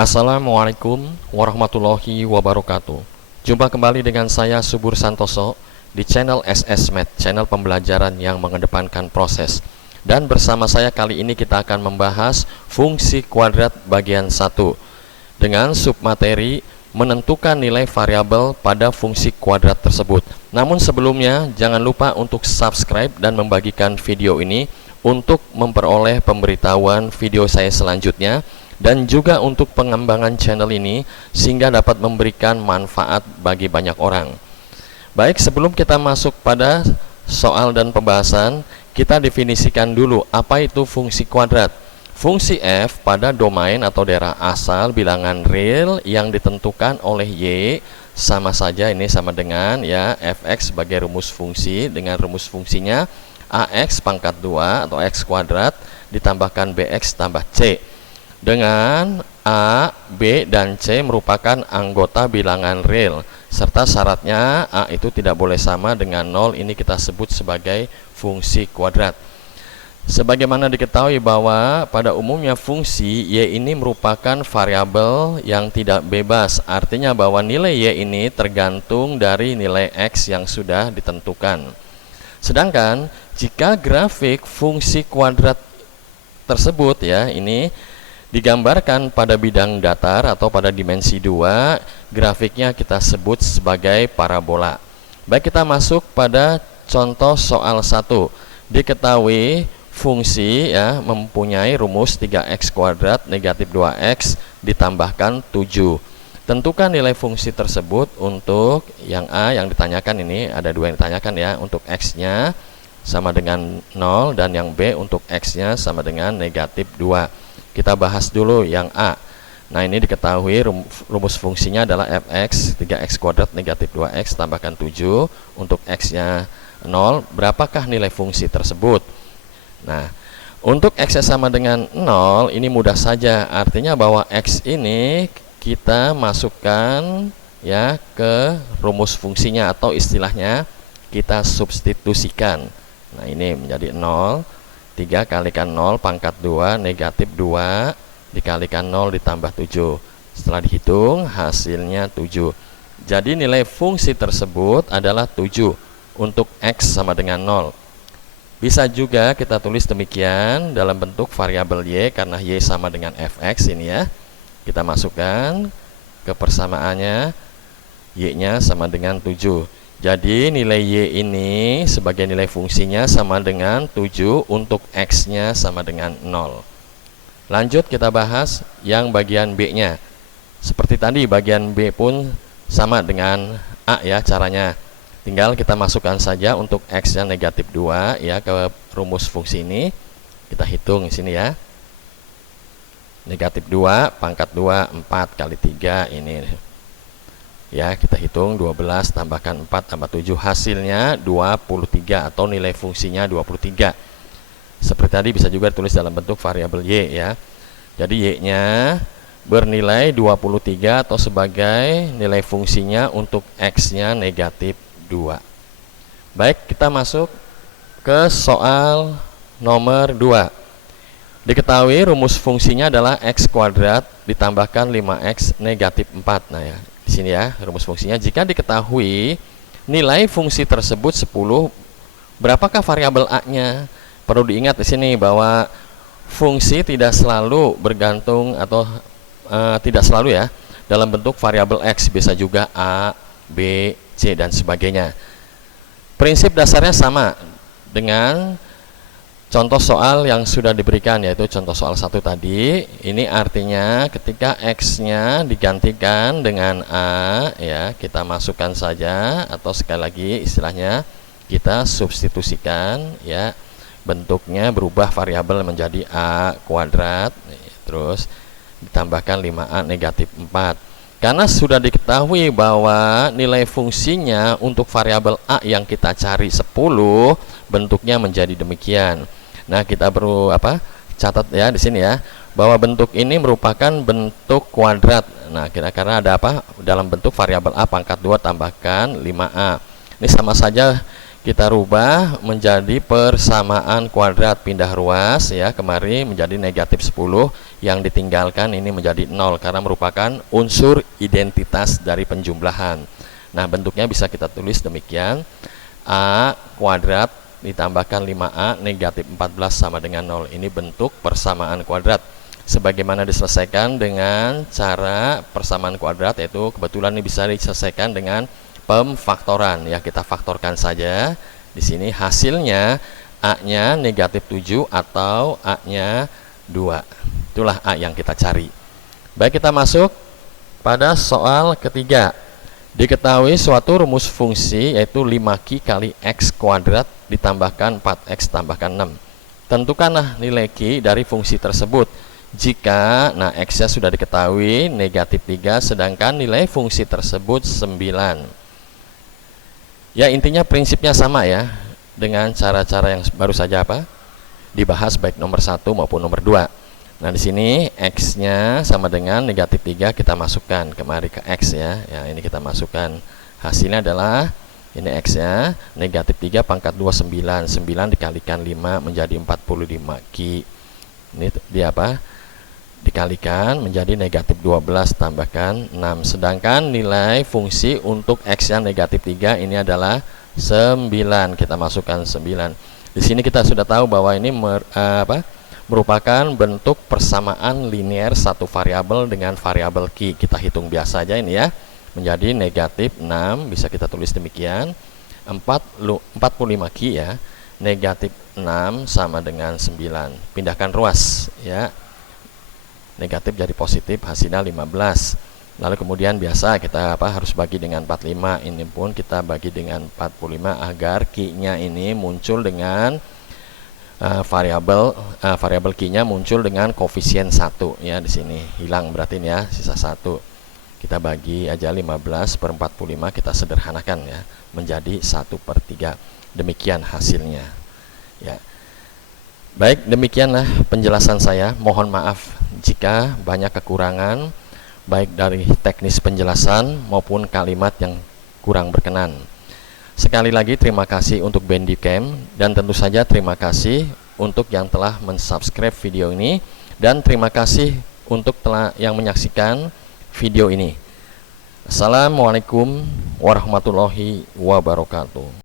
Assalamualaikum warahmatullahi wabarakatuh. Jumpa kembali dengan saya Subur Santoso di channel SS Math, channel pembelajaran yang mengedepankan proses. Dan bersama saya kali ini kita akan membahas fungsi kuadrat bagian 1 dengan submateri menentukan nilai variabel pada fungsi kuadrat tersebut. Namun sebelumnya jangan lupa untuk subscribe dan membagikan video ini untuk memperoleh pemberitahuan video saya selanjutnya, dan juga untuk pengembangan channel ini sehingga dapat memberikan manfaat bagi banyak orang. Baik, sebelum kita masuk pada soal dan pembahasan, kita definisikan dulu apa itu fungsi kuadrat. Fungsi f pada domain atau daerah asal bilangan real yang ditentukan oleh y sama saja, ini sama dengan ya fx sebagai rumus fungsi dengan rumus fungsinya ax pangkat 2 atau x kuadrat ditambahkan bx tambah c, dengan A, B, dan C merupakan anggota bilangan real serta syaratnya A itu tidak boleh sama dengan 0. Ini kita sebut sebagai fungsi kuadrat. Sebagaimana diketahui bahwa pada umumnya fungsi y ini merupakan variabel yang tidak bebas, artinya bahwa nilai y ini tergantung dari nilai x yang sudah ditentukan. Sedangkan jika grafik fungsi kuadrat tersebut ya ini digambarkan pada bidang datar atau pada dimensi 2, grafiknya kita sebut sebagai parabola. Baik, kita masuk pada contoh soal 1. Diketahui fungsi ya mempunyai rumus 3x kuadrat negatif 2x ditambahkan 7. Tentukan nilai fungsi tersebut untuk yang A yang ditanyakan, ini ada dua yang ditanyakan ya, untuk x-nya sama dengan 0 dan yang B untuk x-nya sama dengan negatif 2. Kita bahas dulu yang A. Nah, ini diketahui rumus fungsinya adalah fx 3x kuadrat negatif 2x tambahkan 7. Untuk x-nya 0, berapakah nilai fungsi tersebut? Nah, untuk x-nya sama dengan 0, ini mudah saja. Artinya bahwa x ini kita masukkan ya ke rumus fungsinya atau istilahnya kita substitusikan. Nah, ini menjadi 0. 3 kalikan 0 pangkat 2 negatif 2 dikalikan 0 ditambah 7. Setelah dihitung hasilnya 7. Jadi nilai fungsi tersebut adalah 7 untuk x sama dengan 0. Bisa juga kita tulis demikian dalam bentuk variabel y, karena y sama dengan fx ini ya. Kita masukkan ke persamaannya, y-nya sama dengan 7. Jadi nilai y ini sebagai nilai fungsinya sama dengan 7 untuk x-nya sama dengan 0. Lanjut kita bahas yang bagian b-nya. Seperti tadi bagian b pun sama dengan a ya caranya. Tinggal kita masukkan saja untuk x-nya negatif 2 ya ke rumus fungsi ini. Kita hitung di sini ya. Negatif 2 pangkat 2 4 kali 3 ini. Ya, kita hitung 12 tambahkan 4 tambah 7, hasilnya 23 atau nilai fungsinya 23. Seperti tadi bisa juga ditulis dalam bentuk variabel y ya. Jadi y-nya bernilai 23 atau sebagai nilai fungsinya untuk x-nya negatif 2. Baik, kita masuk ke soal nomor 2. Diketahui rumus fungsinya adalah x kuadrat ditambahkan 5x negatif 4. Nah ya, di sini ya rumus fungsinya. Jika diketahui nilai fungsi tersebut 10, berapakah variabel a-nya? Perlu diingat di sini bahwa fungsi tidak selalu bergantung atau tidak selalu ya dalam bentuk variabel x, bisa juga a, b, c dan sebagainya. Prinsip dasarnya sama dengan contoh soal yang sudah diberikan, yaitu contoh soal 1 tadi. Ini artinya ketika x-nya digantikan dengan a ya, kita masukkan saja, atau sekali lagi istilahnya kita substitusikan ya, bentuknya berubah variabel menjadi a kuadrat terus ditambahkan 5a negatif 4. Karena sudah diketahui bahwa nilai fungsinya untuk variabel a yang kita cari 10, bentuknya menjadi demikian. Nah, kita perlu catat ya di sini ya, bahwa bentuk ini merupakan bentuk kuadrat. Nah, karena ada dalam bentuk variabel a pangkat 2 tambahkan 5a. Ini sama saja kita rubah menjadi persamaan kuadrat, pindah ruas ya, kemari menjadi negatif 10, yang ditinggalkan ini menjadi 0 karena merupakan unsur identitas dari penjumlahan. Nah, bentuknya bisa kita tulis demikian: A kuadrat ditambahkan 5A negatif 14 sama dengan 0. Ini bentuk persamaan kuadrat. Sebagaimana diselesaikan dengan cara persamaan kuadrat, yaitu kebetulan ini bisa diselesaikan dengan pemfaktoran ya, kita faktorkan saja. Di sini hasilnya A-nya negatif 7 atau A-nya 2. Itulah A yang kita cari. Baik, kita masuk pada soal ketiga. Diketahui suatu rumus fungsi yaitu 5Q kali X kuadrat ditambahkan 4X tambahkan 6. Tentukanlah nilai Q dari fungsi tersebut. Jika, nah, X-nya sudah diketahui negatif 3, sedangkan nilai fungsi tersebut 9. Ya, intinya prinsipnya sama ya, dengan cara-cara yang baru saja dibahas baik nomor 1 maupun nomor 2. Nah, di sini X-nya sama dengan negatif 3, kita masukkan kemari ke X ya. Ya, ini kita masukkan. Hasilnya adalah ini X-nya negatif 3 pangkat 2 9. 9 dikalikan 5 menjadi 45 Q. Ini dia dikalikan menjadi negatif 12 tambahkan 6. Sedangkan nilai fungsi untuk X yang negatif 3 ini adalah 9. Kita masukkan 9. Di sini kita sudah tahu bahwa ini merupakan bentuk persamaan linear satu variabel dengan variabel Q. Kita hitung biasa aja ini ya. Menjadi negatif 6, bisa kita tulis demikian. 45 Q ya. Negatif 6 sama dengan 9. Pindahkan ruas ya. Negatif jadi positif, hasilnya 15. Lalu kemudian biasa kita harus bagi dengan 45. Ini pun kita bagi dengan 45 agar Q-nya ini muncul dengan variabel Q-nya muncul dengan koefisien 1 ya. Di sini hilang berarti ini ya, sisa 1. Kita bagi aja 15 per 45, kita sederhanakan ya menjadi 1/3. Demikian hasilnya ya. Baik, demikianlah penjelasan saya. Mohon maaf jika banyak kekurangan baik dari teknis penjelasan maupun kalimat yang kurang berkenan. Sekali lagi terima kasih untuk Bandicam, dan tentu saja terima kasih untuk yang telah mensubscribe video ini, dan terima kasih untuk yang menyaksikan video ini. Assalamualaikum warahmatullahi wabarakatuh.